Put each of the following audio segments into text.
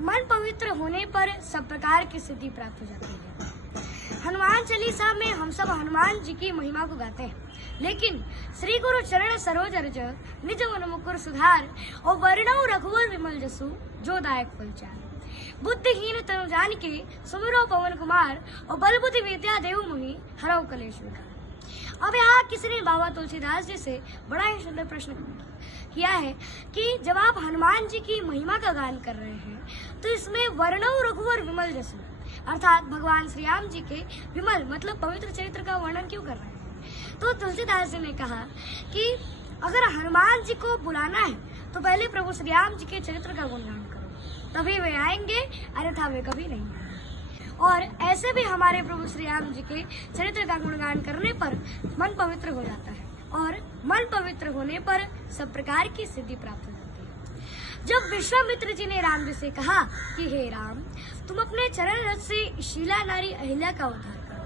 मन पवित्र होने पर सब प्रकार की सिद्धि प्राप्त हो जाती है। हनुमान चालीसा में हम सब हनुमान जी की महिमा को गाते हैं, लेकिन श्री गुरु चरण सरोज रज निज मन मुकुर सुधार और वर्णव रघुवर विमल जसु जो दायक फल चार। बुद्धिहीन तनु जान के सुमिरो पवन कुमार और बल बुद्धि विद्या देव मुहि हरौ कलेश विकार। अब यहाँ किसी ने बाबा तुलसीदास जी से बड़ा ही सुंदर प्रश्न किया है कि जब आप हनुमान जी की महिमा का गान कर रहे हैं तो इसमें वर्णव रघुवर विमल जसु अर्थात भगवान श्री राम जी के विमल मतलब पवित्र चरित्र का वर्णन क्यों कर रहे हैं। तो तुलसीदास जी ने कहा कि अगर हनुमान जी को बुलाना है तो पहले प्रभु श्री राम जी के चरित्र का गुणगान करो, तभी वे आएंगे, अन्यथा वे कभी नहीं आएंगे। और ऐसे भी हमारे प्रभु श्री राम जी के चरित्र का गुणगान करने पर मन पवित्र हो जाता है और मन पवित्र होने पर सब प्रकार की सिद्धि प्राप्त हो जाती है। जब विश्वामित्र जी ने राम जी से कहा कि हे राम, तुम अपने चरण रज से शीला नारी अहिल्या का उद्धार करो,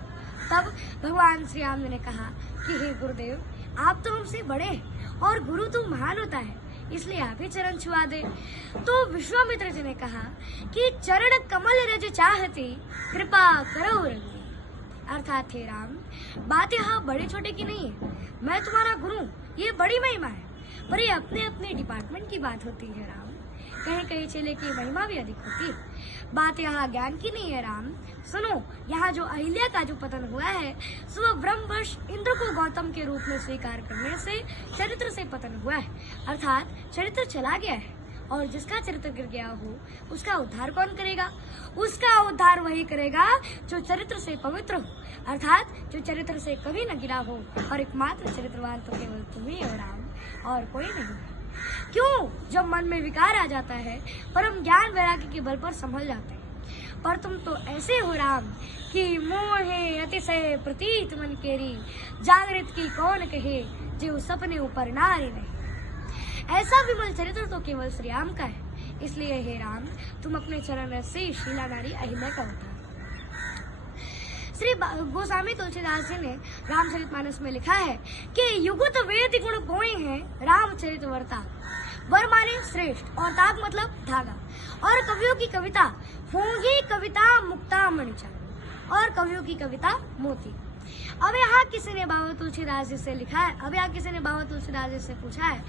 तब भगवान श्री राम ने कहा कि हे गुरुदेव, आप तो हमसे बड़े हैं और गुरु तो महान होता है, इसलिए आप ही चरण छुआ दे। तो विश्वामित्र जी ने कहा कि चरण कमल रज चाहती कृपा करो रंगी। अर्थात हे राम, बात यहाँ बड़े छोटे की नहीं है, मैं तुम्हारा गुरु, ये बड़ी महिमा है, पर ये अपने अपने डिपार्टमेंट की बात होती है राम। कहीं कहीं चेले की महिमा भी अधिक होती है। बात यहाँ ज्ञान की नहीं है राम। सुनो, यहाँ जो अहिल्या का जो पतन हुआ है सो ब्रह्मवश इंद्र को गौतम के रूप में स्वीकार करने से चरित्र से पतन हुआ है, अर्थात चरित्र चला गया है। और जिसका चरित्र गिर गया हो उसका उद्धार कौन करेगा? उसका उद्धार वही करेगा जो चरित्र से पवित्र हो, अर्थात जो चरित्र से कभी न गिरा हो। और एकमात्र चरित्रवान तो केवल तुम ही हो राम, और कोई नहीं। क्यों? जब मन में विकार आ जाता है पर हम ज्ञान वैराग्य के बल पर संभल जाते हैं। पर तुम तो ऐसे हो राम कि मोहे अतिशय प्रतीत मन केरी, जागृत की कौन कहे जो सपने ऊपर नारी नहीं। ऐसा विमल चरित्र तो केवल श्री राम का है, इसलिए हे राम, तुम अपने चरण से शीला नारी अहिल्या का उद्धार। श्री गोस्वामी तुलसीदास जी ने रामचरितमानस में लिखा है कि युगुत वेद गुण कोई है रामचरित वर्ता। वर माने श्रेष्ठ और ताग मतलब धागा। और कवियों की कविता होंगी कविता मुक्ता मणिचार, और कवियों की कविता मोती। अब यहाँ किसी ने बाबा तुलसीदास जी से लिखा है, अब यहाँ किसी ने बाबा तुलसीदास जी से पूछा है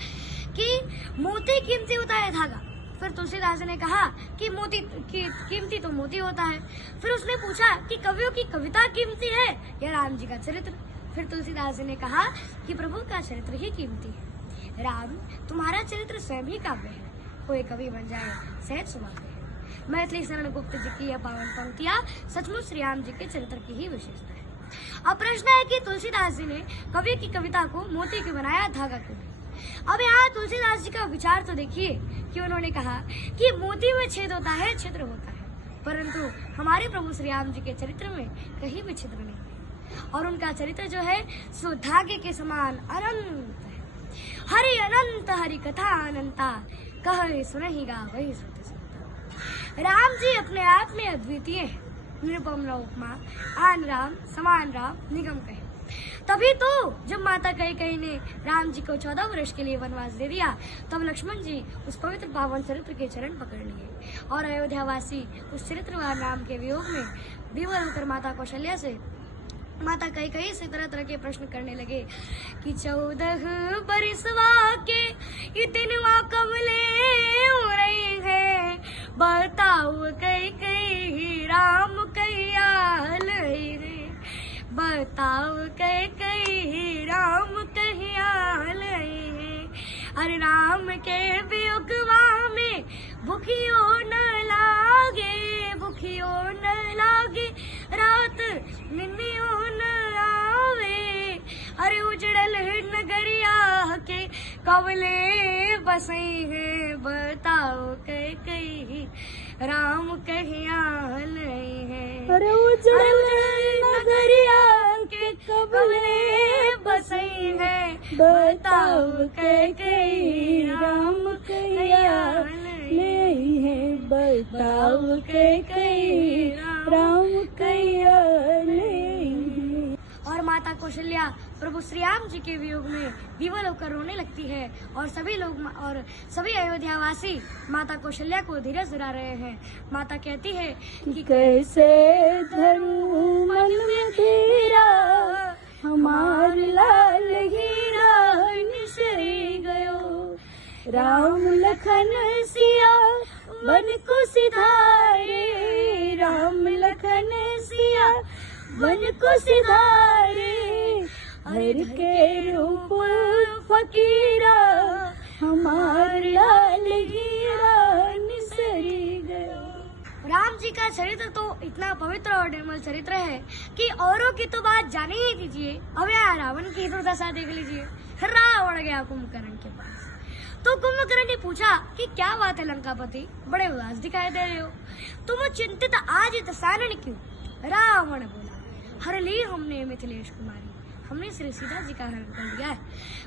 कि मोती कीमती होता है धागा। फिर तुलसीदास जी ने कहा कि मोती कीमती तो मोती होता है। फिर उसने पूछा कि कवियों की कविता कीमती है या राम जी का चरित्र। फिर तुलसीदास जी ने कहा कि प्रभु का चरित्र ही कीमती है। राम, तुम्हारा चरित्र स्वयं ही काव्य है, कोई कवि बन जाए सहज सुभाव है। मैथिली शरण गुप्त जी की यह पावन पंक्तियां सचमुच श्री राम जी के चरित्र की ही विशेषता है। अब प्रश्न है कि तुलसीदास जी ने कवि की कविता को मोती क्यों बनाया, धागा क्यों नहीं? अब यहाँ तुलसीदास जी का विचार तो देखिए कि उन्होंने कहा कि मोती में छेद होता है, छिद्र होता है, परंतु हमारे प्रभु श्री राम जी के चरित्र में कहीं भी छिद्र नहीं है। और उनका चरित्र जो है सो धागे के समान अनंत है। हरि अनंत हरि कथा अनंता, कहे सुनहिगा वही श्रुति सुनता। राम जी अपने आप में अद्वितीय है, निरुपम उपमा, आन राम समान राम निगम कहे। तभी तो जब माता कैकेयी ने राम जी को 14 वर्ष के लिए वनवास दे दिया, तब लक्ष्मण जी उस पवित्र पावन चरित्र के चरण पकड़ लिए और अयोध्यावासी उस चरित्रवान राम के वियोग में विवल होकर माता कौशल्या से, माता कैकेयी से तरह तरह के प्रश्न करने लगे कि 14 बरसवा के इतनवा कमले हो रही है, बताओ कैकेयी राम कैया लई है, बताओ कैकेयी राम कहिया लई है। अरे राम के वियोगवा में भूखियो न लागे, भूखियो न लागे, रात निन्नियो न आवे। अरे उजड़ल नगरिया के कवले बसई है, बताओ कैकेयी राम कहिया लई है। अरे उजड़ल नगरिया के कवले बसई है, बताओ कैकेयी राम कहिया लई है, बताओ कैकेयी राम कहिया लई है। और माता कौशल्या प्रभु श्री राम जी के वियोग में विवल होकर रोने लगती है और सभी अयोध्यावासी माता कौशल्या को धीरज दिला रहे हैं। माता कहती है कि कैसे धरूं मन में धीरा, हमार लाल हीरा निसरी गयो। राम लखन सिया वन को सिधारे, राम लखन सिया वन को सिधारे। हर के रूप फकीरा, हमार लाल हीरा निसरी गयो। राम जी का चरित्र तो इतना पवित्र और निर्मल चरित्र है कि औरों की तो बात जाने ही दीजिए। अब यहाँ रावण की दुर्दशा देख लीजिए। रावण गया कुंभकर्ण के पास, तो कुंभकर्ण ने पूछा कि क्या बात है लंकापति, बड़े उदास दिखाई दे रहे हो, तुम चिंतित आज दशानन क्यों? रावण बोला, हर ली हमने मिथिलेश कुमारी, हमने श्री सीता जी का हरण कर लिया है।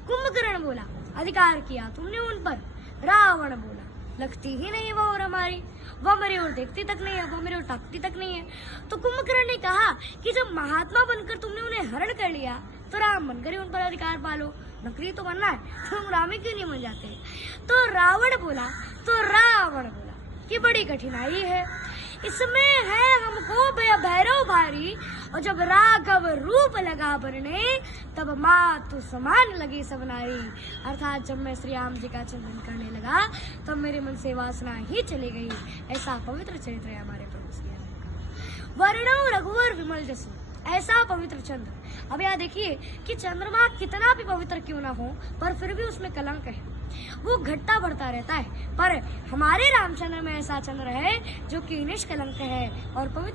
कुंभकर्ण बोला, अधिकार किया तुमने उन पर? रावण बोला, लगती ही नहीं वो और हमारी, वह मेरी ओर देखती तक नहीं है, वो मेरी ओर ताकती तक नहीं है। तो कुंभकर्ण ने कहा कि जब महात्मा बनकर तुमने उन्हें हरण कर लिया तो राम बनकर ही उन पर अधिकार पालो, नौकरी तो बनना है, तुम राम ही क्यों नहीं बन जाते? तो रावण बोला कि बड़ी कठिनाई है, इसमें है हमको भैरव भारी, और जब राघव रूप लगा बरने तब मातु समान लगी सब नारी। अर्थात जब मैं श्री राम जी का चिंतन करने लगा तब मेरे मन से वासना ही चली गई। ऐसा पवित्र चरित्र है हमारे प्रभु श्री राम का। वर्णो रघुवर विमल जसु, ऐसा पवित्र चंद्र। अब यहाँ देखिए कि चंद्रमा कितना भी पवित्र क्यों ना हो पर फिर भी उसमें कलंक है, वो घटता बढ़ता रहता है। पर हमारे रामचंद्र में ऐसा चंद्र है जो कि निष्कलंक है और पवित्र